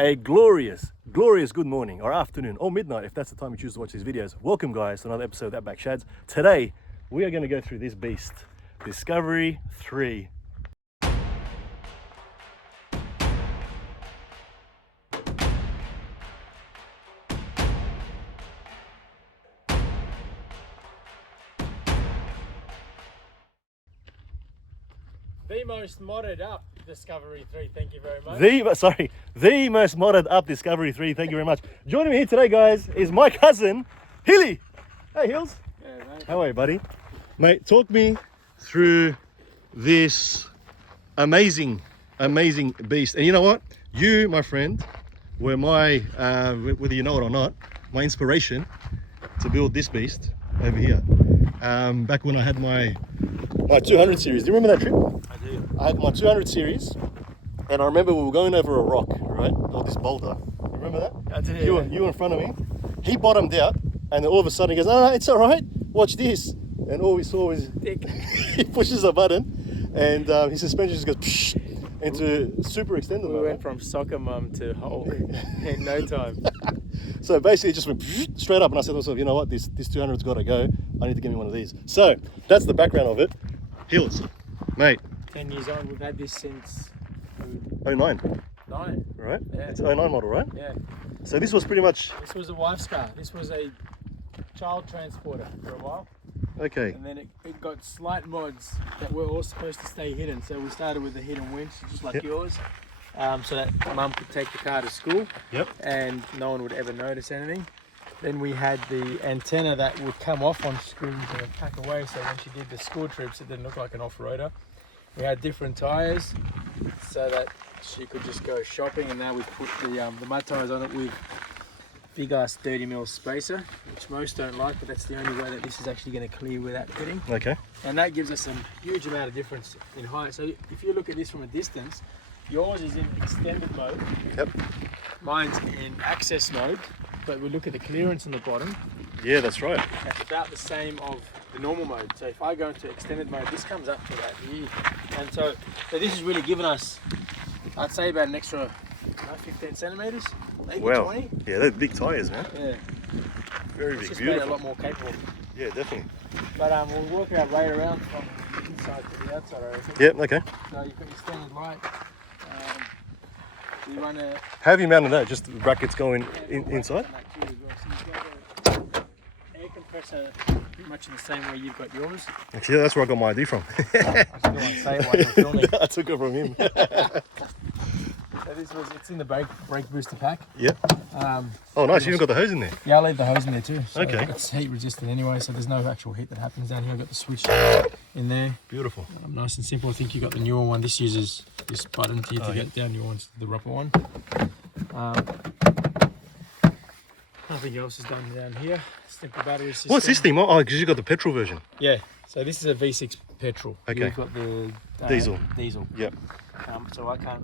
A glorious good morning or afternoon or midnight if that's the time you choose to watch these videos. Welcome guys to another episode of Outback Shadz. Today we are going to go through this beast, Discovery 3. The most modded up Discovery 3, thank you very much. The most modded up Discovery 3, thank you very much. Joining me here today, guys, is my cousin, Hilly. Hey, Hills. Yeah, mate. How are you, buddy? Mate, talk me through this amazing beast. And you know what? You, my friend, were my, whether you know it or not, my inspiration to build this beast over here. Back when I had my 200 series. Do you remember that trip? I do. I had my 200 series, and I remember we were going over a rock, right? Or this boulder. You remember that? I do. You were in front of me. He bottomed out, and then all of a sudden he goes, "No, it's all right. Watch this." And all we saw was he pushes a button, and his suspension just goes psh, into super extended. We went from soccer mum to Hulk in no time. So basically, it just went psh, straight up, and I said to myself, "You know what? This 200's got to go. I need to get me one of these." So that's the background of it. Hills, mate. 10 years on, we've had this since 09. 9. Right? Yeah. It's 09 model, right? Yeah. So this was pretty much This was a wife's car. This was a child transporter for a while. okay. And then it got slight mods that were all supposed to stay hidden. So we started with a hidden winch, just like yours. So that mum could take the car to school. Yep. And no one would ever notice anything. Then we had the antenna that would come off on screws and pack away, so when she did the school trips it didn't look like an off-roader. We had different tyres so that she could just go shopping, and now we put the mud tyres on it with big ass 30mm spacer, which most don't like, but that's the only way that this is actually going to clear without pitting. Okay. And that gives us a huge amount of difference in height. So if you look at this from a distance, yours is in extended mode. Yep. Mine's in access mode. But we look at the clearance on the bottom. Yeah, that's right. It's about the same of the normal mode. So if I go into extended mode, this comes up to about here. And so this has really given us, I'd say, about an extra 15 centimeters, maybe 20. Yeah, they're big tires, man. Yeah. Very It's big, just made it a beautiful. lot more capable. Yeah, definitely. But we'll work out right around from the inside to the outside, I reckon. Yep, okay. So you've got your standard light. You run a How have you mounted that? Just the brackets going inside? So you've got an air compressor pretty much in the same way you've got yours. Actually, yeah, that's where I got my ID from. I still want to say why you're filming. I took it from him. So it's in the brake booster pack. Yep. Oh, nice. You even got the hose in there. Yeah, I'll leave the hose in there too. So Okay. it's heat resistant anyway, so there's no actual heat that happens down here. I've got the switch in there. Beautiful. Nice and simple. I think you got the newer one. This uses this button here to get down. Your one's the rubber one. Nothing else is done down here. Simple battery system. What's this thing? Oh, because you got the petrol version. Yeah. So this is a V6 petrol. Okay. You've got the Diesel. Yep. So I can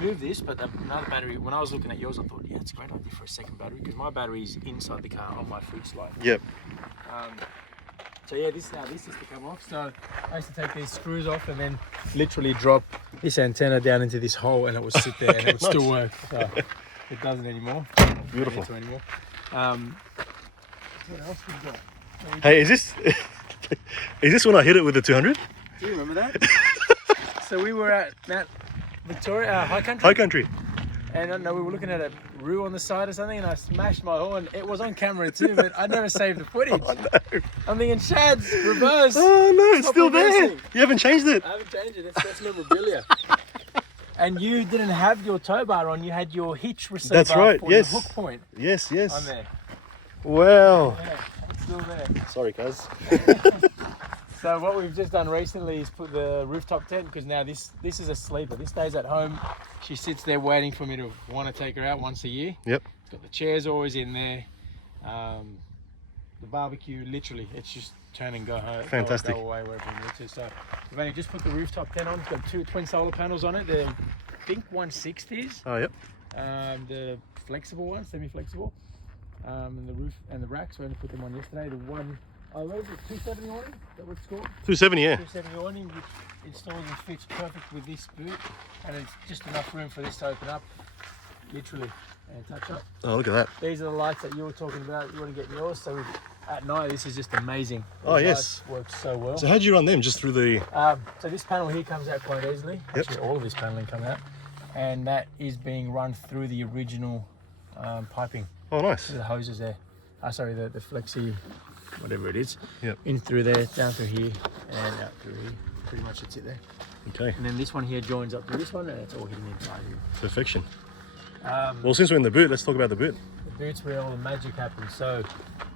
move this, but another battery, when I was looking at yours, I thought, yeah, it's a great idea for a second battery, because my battery is inside the car on my food slide. Yep. So yeah, this is to come off. So I used to take these screws off and then literally drop this antenna down into this hole, and it would sit there and it would nice. still work. So it doesn't anymore. Beautiful. It doesn't anymore. What else we got? Hey, is this when I hit it with the 200? Do you remember that? So we were at Mount Victoria, High Country. High country. And I don't know, we were looking at a roo on the side or something, and I smashed my horn. It was on camera too, but I never saved the footage. Oh, no. I'm thinking, Shadz, reverse. Oh, no, it's Stop still there. reversing. You haven't changed it. I haven't changed it. That's memorabilia. And you didn't have your tow bar on. You had your hitch receiver. That's right, for yes. your hook point Yes. on there. Wow. Yeah, it's still there. Sorry, cuz. So what we've just done recently is put the rooftop tent, because now this is a sleeper. This stays at home. She sits there waiting for me to want to take her out once a year. Yep. It's got the chairs always in there. The barbecue, literally, it's just turn and go home. Fantastic. Go away wherever you need to. So we've only just put the rooftop tent on. It's got two twin solar panels on it. They're, I think, 160s. Oh, yep. The flexible ones, semi-flexible. And the roof and the racks, we only put them on yesterday. The one, what was it, 270 awning? Is that what it's called? 270, yeah. 270 awning, which installs and fits perfect with this boot, and it's just enough room for this to open up. literally, and touch up. Oh, look at that. These are the lights that you were talking about. You want to get yours. So at night, this is just amazing. Oh, These yes. lights work so well. So how'd you run them? Just through the... So this panel here comes out quite easily. Yep. Actually, all of this paneling comes out. And that is being run through the original piping. Oh, nice. The hoses there. Sorry, the flexi, whatever it is. Yep. In through there, down through here, and out through here. Pretty much that's it there. Okay. And then this one here joins up to this one, and it's all hidden inside here. Perfection. Well, since we're in the boot, let's talk about the boot. The boot's where all the magic happens. So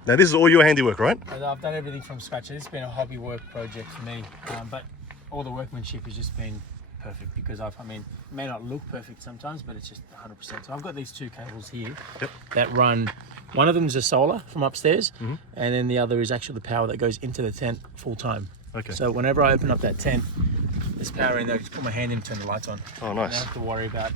Now, this is all your handiwork, right? I've done everything from scratch. It's been a hobby work project for me, but all the workmanship has just been perfect because I mean, it may not look perfect sometimes, but it's just 100%. So I've got these two cables here that run. One of them is a solar from upstairs, and then the other is actually the power that goes into the tent full time. Okay. So whenever I open up that tent, there's power in there. I just put my hand in and turn the lights on. Oh, I nice. don't have to worry about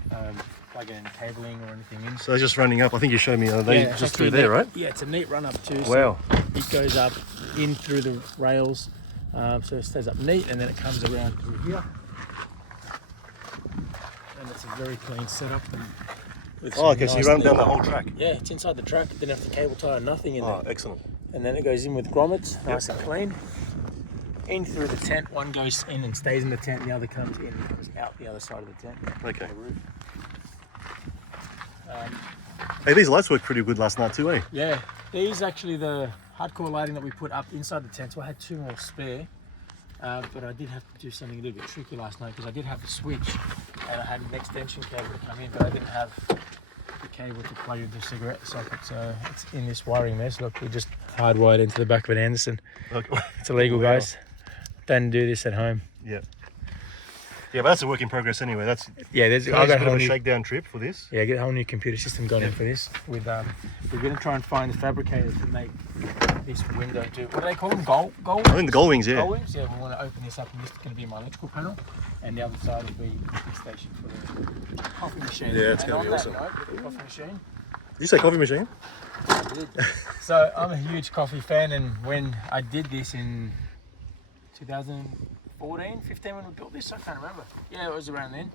plugging any cabling or anything in. So they're just running up. I think you showed me. Are they it's just actually through there, right? Yeah, it's a neat run up too. Wow. So it goes up in through the rails, so it stays up neat, and then it comes around through here. And it's a very clean setup. With Oh, okay. some So you nice run down neat- the whole track. Yeah, it's inside the track. Didn't have to cable tie or nothing in Oh, there. excellent. And then it goes in with grommets, nice and clean. In through the tent. One goes in and stays in the tent. The other comes in and comes out the other side of the tent. Okay. The roof. Hey, these lights worked pretty good last night too, eh? Yeah, these actually the hardcore lighting that we put up inside the tent. So I had two more spare, but I did have to do something a little bit tricky last night because I did have the switch and I had an extension cable to come in, but I didn't have the cable to plug with the cigarette socket. So it's in this wiring mess. Look, we just hardwired into the back of an Anderson. Okay. It's illegal, guys. Don't do this at home. Yeah. Yeah, but that's a work in progress anyway. That's Yeah, there's I I got got a a bit whole of a new shakedown trip for this. get a whole new computer system going in for this. With we're gonna try and find the fabricators to make this window do. What do they call them? Gold. I think the gold wings, yeah. Gold wings. Yeah, we want to open this up, and this is going to be my electrical panel, and the other side will be the cooking station for the coffee machine. Yeah, it's and gonna be on awesome. That note, with the coffee machine. Did you say coffee machine? I did. So I'm a huge coffee fan, and when I did this in 2014, 15, when we built this, I can't remember. Yeah, it was around then.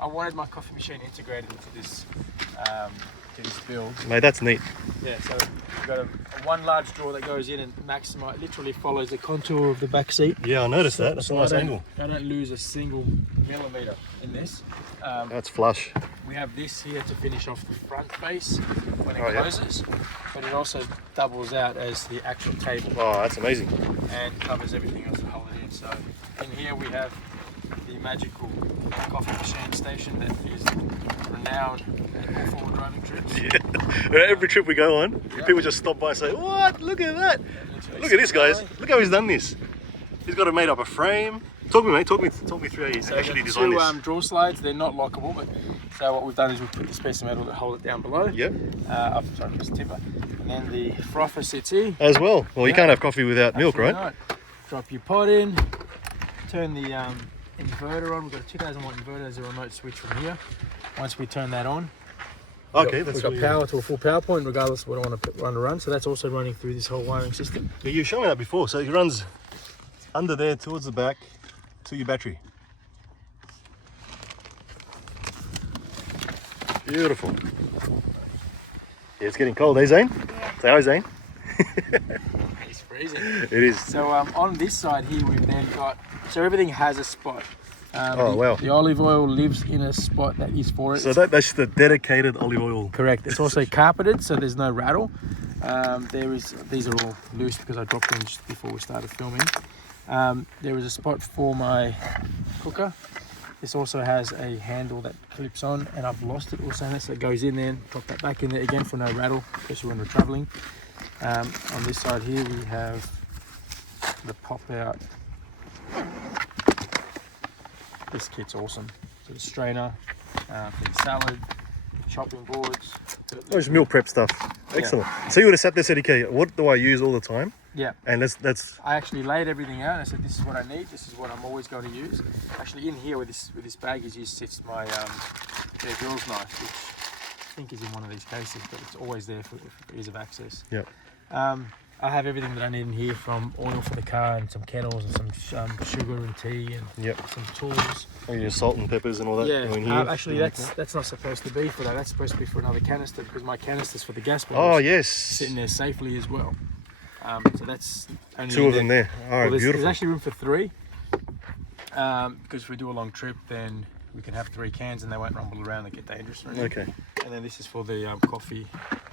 I wanted my coffee machine integrated into this build. Mate, that's neat. Yeah, so we've got a one large drawer that goes in and literally follows the contour of the back seat. Yeah, I noticed that. That's a nice I don't- angle. I don't lose a single millimeter in this. That's flush. We have this here to finish off the front face when it Oh, yeah. closes, but it also doubles out as the actual table Oh, that's amazing. and covers everything else to hold it in. So in here we have the magical coffee machine station that is renowned at all forward driving trips. Yeah. Every trip we go on, people just stop by and say, "What? Look at that! Look at this, guys! Look how he's done this. He's got it made up a frame." Talk me, mate. Talk me through how you So actually the designed two this. drawer slides, they're not lockable, but so what we've done is we've put this piece of metal to hold it down below. Yep. Sorry, piece of timber. And then the frother sits here. As well. Well, you Yeah. can't have coffee without milk, Absolutely right? not. Drop your pot in, turn the inverter on. We've got a 2000 watt inverter, there's a remote switch from here. Once we turn that on, Okay, that's we've got really- power to a full power point regardless of what I want to run. So that's also running through this whole wiring system. Yeah, you showed me that before. So it runs under there towards the back to your battery. Beautiful. Yeah, it's getting cold, eh, Zane? Say hi, Zane. It's freezing. It is. So on this side here, we've then got, so everything has a spot. Wow. The olive oil lives in a spot that is for it. So that's the dedicated olive oil. Correct. It's also carpeted, so there's no rattle. These are all loose because I dropped them just before we started filming. There is a spot for my cooker. This also has a handle that clips on, and I've lost it also, so it goes in there. Drop that back in there again for no rattle, especially when we're traveling. On this side here, we have the pop out. This kit's awesome. So the strainer, for the salad, chopping boards. Those meal prep stuff. Excellent. So you would have sat there and said, okay, what do I use all the time? Yeah. And that's I actually laid everything out and I said, this is what I need, this is what I'm always going to use. Actually in here with this baggage here sits my Bear Grylls knife, which I think is in one of these cases, but it's always there for ease of access. Yep. I have everything that I need in here, from oil for the car and some kettles and some sugar and tea and some tools. Oh, your salt and peppers and all that. Yeah, go in here. actually that's not supposed to be for that. That's supposed to be for another canister, because my canisters for the gas bottles Oh yes. sitting there safely as well. So that's only 2 of them there. All right, there's beautiful. actually room for 3. Because if we do a long trip, then we can have 3 cans and they won't rumble around and get dangerous or anything. Okay. And then this is for the coffee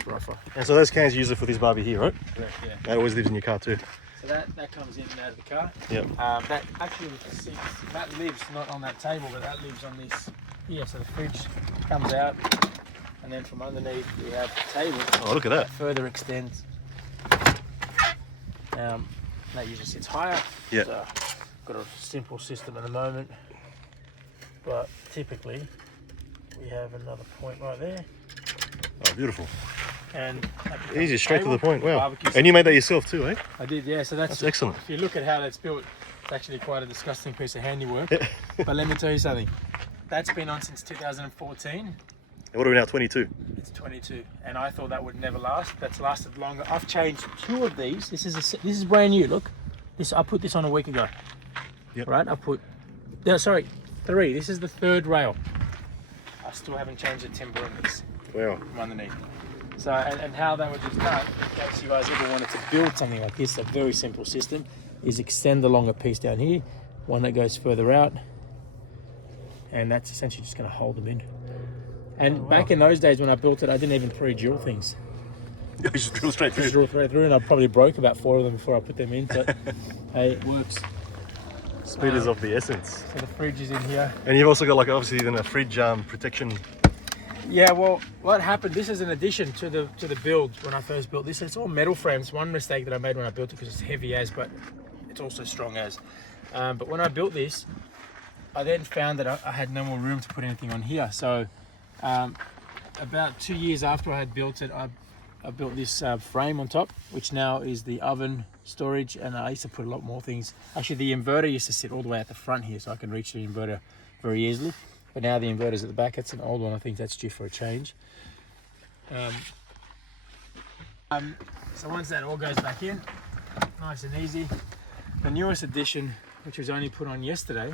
rougher. And so those cans you use it for this barbie here, right? Correct, yeah. That always lives in your car too. So that comes in and out of the car. Yep. That actually sits, that lives not on that table, but that lives on this here. So the fridge comes out, and then from underneath we have the table. Oh, look at that. Further extends. That usually sits higher. Yeah. So got a simple system at the moment, but typically we have another point right there. Oh, beautiful. And Easy, straight to the point. Wow. Barbecue And you made that yourself too, eh? I did, yeah. So that's excellent. If you look at how that's built, it's actually quite a disgusting piece of handiwork. But let me tell you something. That's been on since 2014. And what are we now, 22? It's 22, and I thought that would never last. That's lasted longer. I've changed 2 of these. This is brand new. Look, I put this on a week ago. Yep. Right, no, sorry, 3. This is the 3rd rail. I still haven't changed the timber on this. Wow. From underneath. So, and how that was just done, in case you guys ever wanted to build something like this, a very simple system, is extend the longer piece down here, one that goes further out, and that's essentially just going to hold them in. And back in those days when I built it, I didn't even pre-drill things. You just drill straight through. Just drill straight through, and I probably broke about 4 of them before I put them in, but hey, it works. Speed is of the essence. So the fridge is in here. And you've also got, like, obviously then a fridge protection. Yeah, well, what happened, this is an addition to the build when I first built this. It's all metal frames. One mistake that I made when I built it, because it's heavy as, but it's also strong as. But when I built this, I then found that I had no more room to put anything on here. So about 2 years after I had built it, I built this frame on top, which now is the oven storage, and I used to put a lot more things. Actually, the inverter used to sit all the way at the front here, so I can reach the inverter very easily. But now the inverter's at the back. It's an old one. I think that's due for a change. So once that all goes back in, nice and easy. The newest addition, which was only put on yesterday,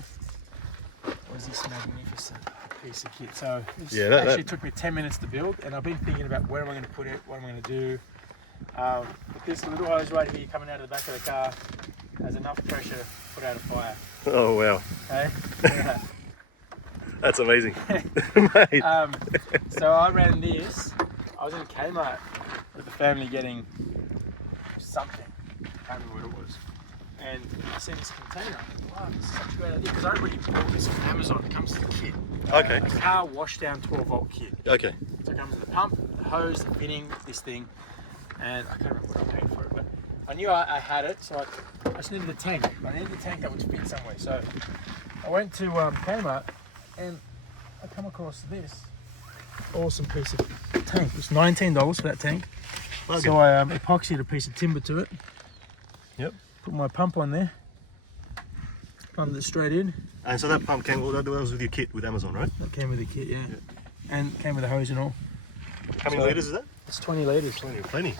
was this magnificent piece of kit. So this actually took me 10 minutes to build, and I've been thinking about where am I going to put it, what am I going to do. This little hose right here coming out of the back of the car has enough pressure to put out a fire. Oh, wow. Okay? Yeah. That's amazing. Mate. So I ran this. I was in Kmart with the family getting something. I can't remember what it was. And I seen this container. I thought, wow, this is such a great idea, because I already bought this from Amazon. It comes to the kit. Okay. A car washdown 12-volt kit. Okay. So it comes with the pump, the hose, the fitting, this thing, and I can't remember what I paid for it, but I knew I had it, so I just needed a tank. I needed a tank that would fit somewhere. So I went to Kmart, and I come across this awesome piece of tank. It's $19 for that tank. Okay. So I epoxied a piece of timber to it. Yep. Put my pump on there. Pumped it straight in. And so that pump came, that was with your kit with Amazon, right? That came with the kit, yeah. And came with a hose and all. How many litres is that? It's 20 litres. Plenty.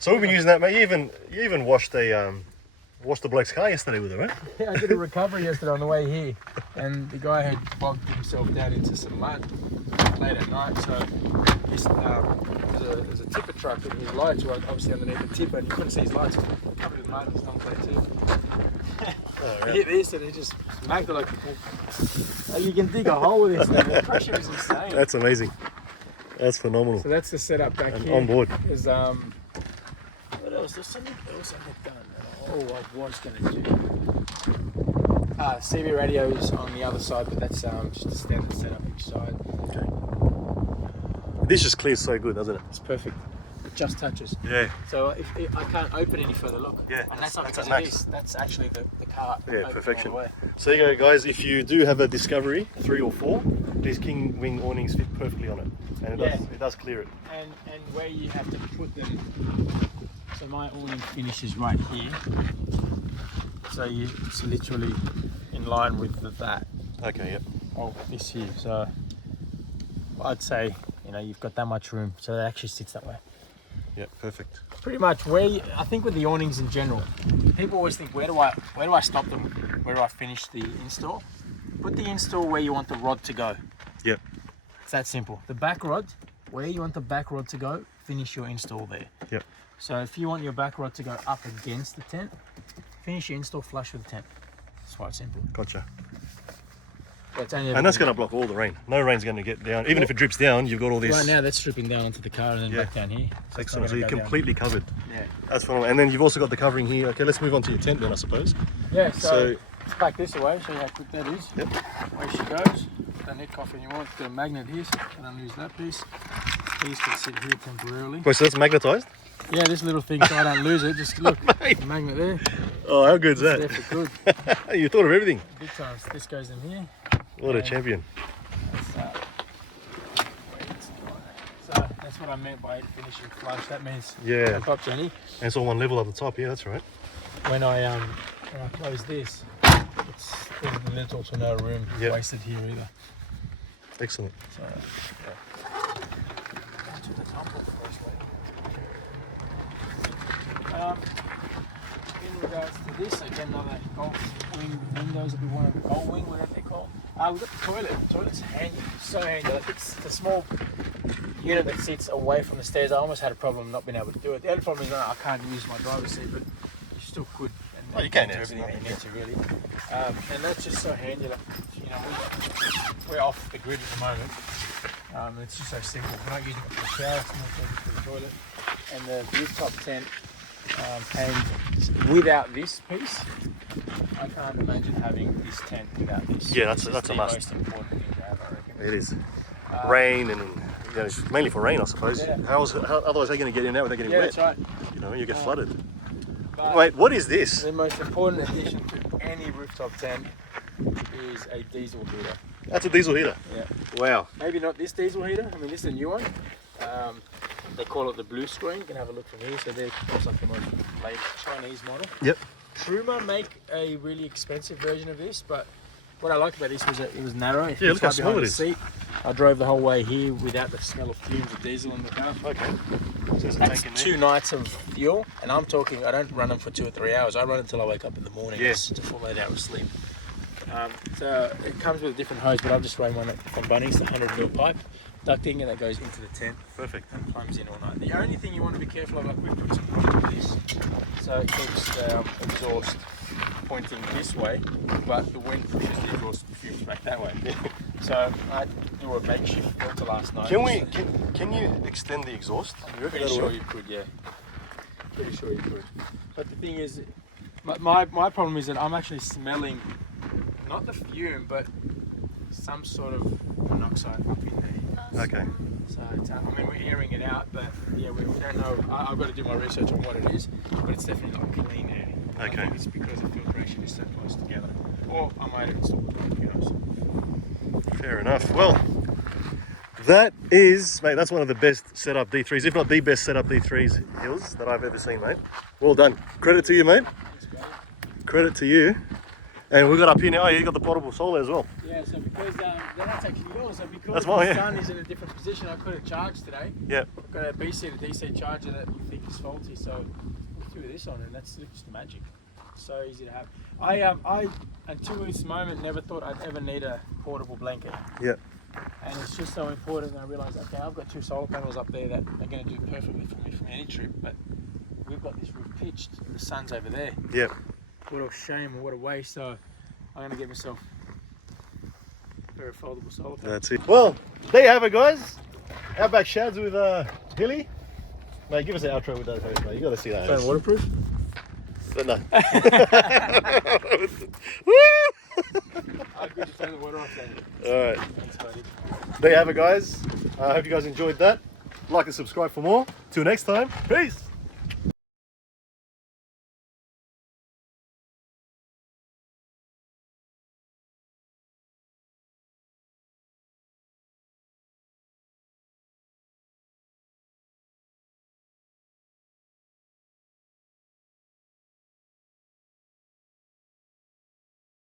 So we've been using that, mate. You even washed the bloke's car yesterday with it, right? Yeah, I did a recovery yesterday on the way here, and the guy had bogged himself down into some mud late at night. So there's a tipper truck, and his lights were obviously underneath the tipper, and you couldn't see his lights. Covered in mud. His number plate too. Oh, yeah. He hit this, and he just smacked it like. You can dig a hole with this thing. The pressure is insane. That's amazing. That's phenomenal. So that's the setup back here. On board. Is what else? There's something else I had done. I was going to do. CB radios on the other side, but that's just a standard setup each side. Okay. This just clears so good, doesn't it? It's perfect. It just touches. Yeah. So if I can't open any further, look. Yeah. And that's not because at of this. That's actually the car. Yeah, perfection. All the way. So there you go, guys. If you do have a Discovery 3 or 4, these King Wing awnings fit perfectly on it, and it does clear it. And where you have to put them. So my awning finishes right here. So it's literally in line with that. Okay. Yep. Oh, this here. So I'd say you've got that much room, so it actually sits that way. Yeah, perfect. Pretty much I think with the awnings in general, people always think, where do I stop them? Where do I finish the install? Put the install where you want the rod to go. Yep. It's that simple. The back rod, where you want the back rod to go, finish your install there. Yep. So if you want your back rod to go up against the tent, finish your install flush with the tent. It's quite simple. Gotcha. It's only And that's going to block all the rain. No rain's going to get down. Even if it drips down, you've got all this. Right now that's stripping down onto the car and then back down here. So excellent. So you're completely covered. Yeah. That's phenomenal. And then you've also got the covering here. Okay, let's move on to your tent then, I suppose. Yeah, so let's back this away, show you how quick that is. Yep. Away she goes. Don't need coffee anymore. Got a magnet here, so I don't lose that piece. These can sit here temporarily. Wait, so that's magnetized? Yeah, this little thing so I don't lose it. Just look, the magnet there. Oh, how good's that? There for good. You thought of everything. Big time. This goes in here. What a champion. That's what I meant by finishing flush. That means Yeah. on top, Jenny. And it's all one level at the top. Yeah, that's right. When I close this, there's little to no room wasted here either. Excellent. So, to the tumble first, in regards to this, again, another golf wing windows, if you want a gold wing, whatever they call it. We've got the toilet. The toilet's handy. It's so handy. Like, it's the small unit that sits away from the stairs. I almost had a problem not being able to do it. The only problem is I can't use my driver's seat, but you still could. And well, you can do do everything that you need to, really. And that's just so handy. Like, you know, we're off the grid at the moment. And it's just so simple. We're not using it for the shower, it's not using it for the toilet. And the rooftop tent, and without this piece, I can't imagine having this tent without this. Yeah, that's a the must. most important thing to have, I reckon. It is. Rain and it's mainly for rain, I suppose. Yeah. How otherwise they're going to get in there without getting Yeah, wet? that's right. You know, you get flooded. But Wait, what is this? the most important addition to any rooftop tent is a diesel heater. That's a diesel heater. Yeah. Wow. Maybe not this diesel heater. I mean, this is a new one. They call it the blue screen. You can have a look from here. So they're like the most late Chinese model. Yep. Truma make a really expensive version of this, but what I liked about this was that it was narrow. Yeah, look how It's right small behind it the is. seat. I drove the whole way here without the smell of fumes of diesel in the car. Okay. So there's a That's tank in there. 2 nights of fuel, and I'm talking, I don't run them for 2 or 3 hours. I run until I wake up in the morning. Yeah. It's a full 8 hours sleep. So it comes with a different hose, but I've just run one from Bunnings, the 100mm pipe, ducting, and that goes into the tent. Perfect. And plumbs in all night. The only thing you want to be careful of, like we've put some points with this, so it keeps the exhaust pointing this way, but the wind pushes the exhaust fumes back that way. So I do a makeshift filter last night. Can you extend the exhaust? You reckon Pretty that'll sure work? you could, yeah. Pretty sure you could. But the thing is, my problem is that I'm actually smelling, not the fume, but some sort of monoxide up in there. Okay. So, I mean, we're hearing it out, but yeah, we don't know. I've got to do my research on what it is, but it's definitely not clean air. Okay. I think it's because the filtration is so close together. Or I might have installed it, who knows. Fair enough. Well, that is, mate, that's one of the best setup D3s, if not the best setup D3s hills that I've ever seen, mate. Well done. Credit to you, mate. Thanks, mate. Credit to you. And we've got up here now, oh, you got the portable solar as well. Yeah, so because that's actually yours, so because That's mine, the yeah. sun is in a different position, I couldn't charge today. Yep. I've got a BC to DC charger that you think is faulty, so we threw this on, and that's just magic. So easy to have. I until this moment never thought I'd ever need a portable blanket. Yep. And it's just so important, and I realised, okay, I've got 2 solar panels up there that are going to do perfectly for me from any trip, but we've got this roof pitched, and the sun's over there. Yep. What a shame and what a waste. So I'm going to get myself a pair of foldable solar panels. That's it. Well, there you have it, guys. Outback Shadz with Hilly. Mate, give us an outro with that hose, mate. You got to see that. So hose. waterproof? But no. I could just turn the water off then. Alright. Thanks, buddy. There you have it, guys. I hope you guys enjoyed that. Like and subscribe for more. Till next time. Peace.